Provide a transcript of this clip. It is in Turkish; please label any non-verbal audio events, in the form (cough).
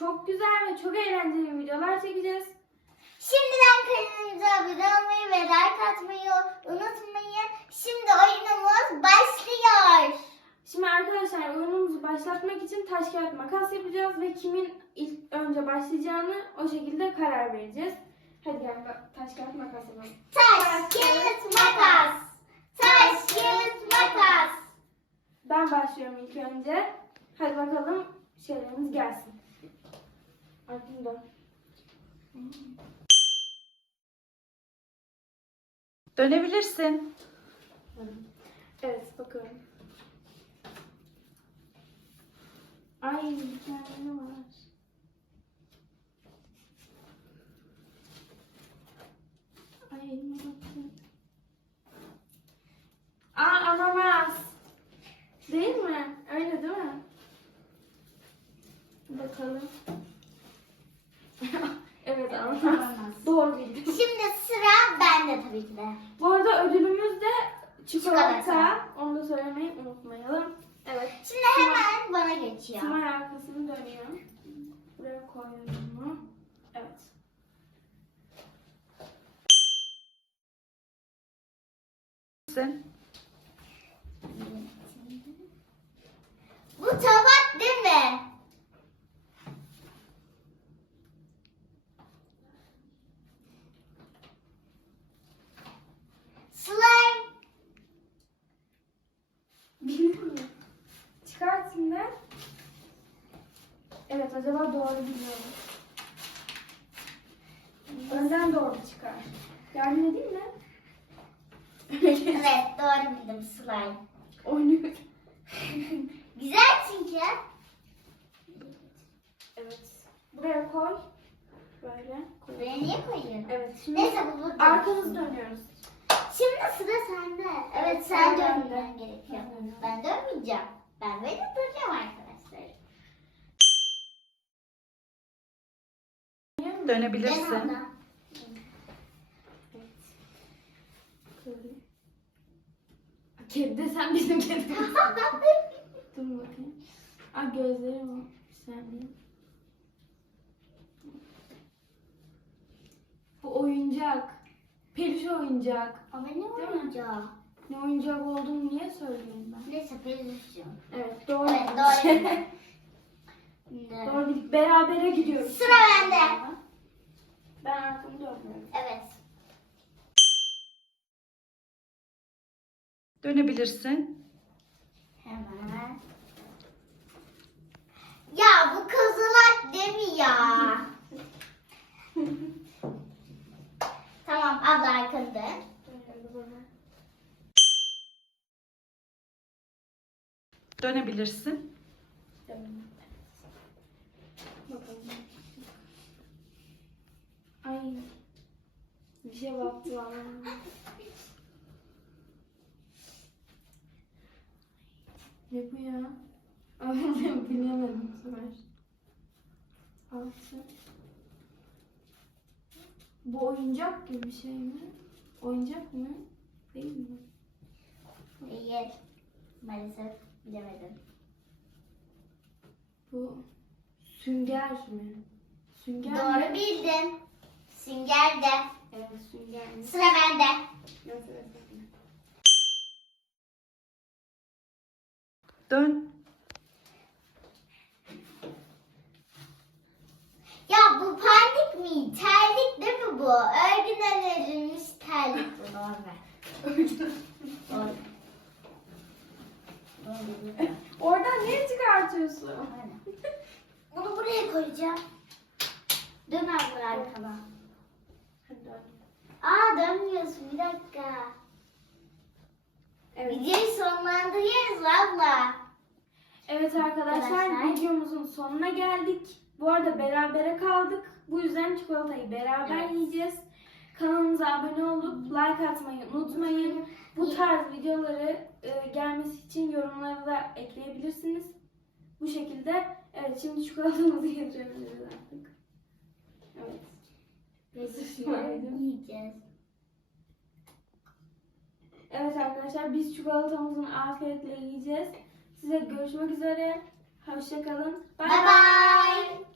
çok güzel ve çok eğlenceli videolar çekeceğiz. Şimdiden kanalımıza abone olmayı ve like atmayı unutmayın. Şimdi oyunumuz başlıyor. Şimdi arkadaşlar oyunumuzu başlatmak için taş kağıt makas yapacağız ve kimin ilk önce başlayacağını o şekilde karar vereceğiz. Hadi gel taş kağıt makas yapalım. Taş, kağıt, makas. Taş, kağıt, makas. Ben başlıyorum ilk önce. Hadi bakalım şeylerimiz gelsin. Dön. Dönebilirsin. Evet bakalım. Ay bir tane var. Ay elime baktım. Aa ananas. Değil mi? Öyle değil mi? Bakalım. (laughs) evet ananas. (laughs) Doğru bildim. Şimdi sıra bende tabii ki de. Bu arada ödülümüz de çikolata. Çikolata. Onu da söylemeyi unutmayalım. Evet. Şimdi hemen bana geçiyor. Simay arkasını dönüyor. Buraya koyuyorum bunu. Evet. Sen. Bu tabak değil mi? Slime. Bildin mi? Çıkart şimdi. Evet acaba doğru biliyorum. Önden doğru çıkar. Yardım edeyim mi? Evet doğru bildim slime. Oynuyor. (laughs) Güzel çünkü. Evet. Buraya koy. Böyle koy. Buraya niye koyuyorsun? Evet şimdi Neyse bu burada. arkamızı dönüyoruz. Şimdi sıra sende. Evet sen dönmen dön. gerekiyor. Ben dönmeyeceğim. Ben böyle duracağım arkadaşlar. Ben Dönebilirsin. Kedi desem bizim kedimiz. (laughs) Dur bakayım. Aa gözleri var. Saniye. Bu oyuncak. Peluş oyuncak. Ama ne Değil mi? oyuncağı? Ne oyuncak olduğunu niye söyleyeyim ben? Neyse peluşum. Evet doğru. Evet doğru doğru. (laughs) Berabere gidiyoruz. Sıra bende. Ben arkamı dönmüyorum. Evet. Dönebilirsin. Hemen. Ya bu kızılak değil mi ya? (laughs) tamam abla arkanı dön. Dönebilirsin. Ay. Bir şey baktı bana. Ne bu ya? (laughs) Bilemedim bu sefer. Altı. Bu oyuncak gibi bir şey mi? Oyuncak mı? Değil mi? Değil. Maalesef bilemedim. Bu sünger mi? Sünger Doğru mi? bildin. Sünger de. Sıra bende. Dön. Ya bu pandik mi? Terlik değil mi bu? Örgüden örülmüş terlik bu normal. (laughs) Oradan niye çıkartıyorsun? Bunu buraya koyacağım. Dön abla arkana. Aa dönmüyorsun bir dakika. Evet. Videoyu sonlandırıyoruz abla. Evet arkadaşlar Arkadaşlar. videomuzun sonuna geldik. Bu arada berabere kaldık. Bu yüzden çikolatayı beraber Evet. yiyeceğiz. Kanalımıza abone olup like atmayı unutmayın. Bu tarz videoları e, gelmesi için yorumlara da ekleyebilirsiniz. Bu şekilde evet şimdi çikolatamızı (laughs) yedirebiliriz artık. Evet. Yiyeceğiz. Evet arkadaşlar biz çikolatamızın afiyetle yiyeceğiz. Size görüşmek üzere. Hoşçakalın. Bye bye.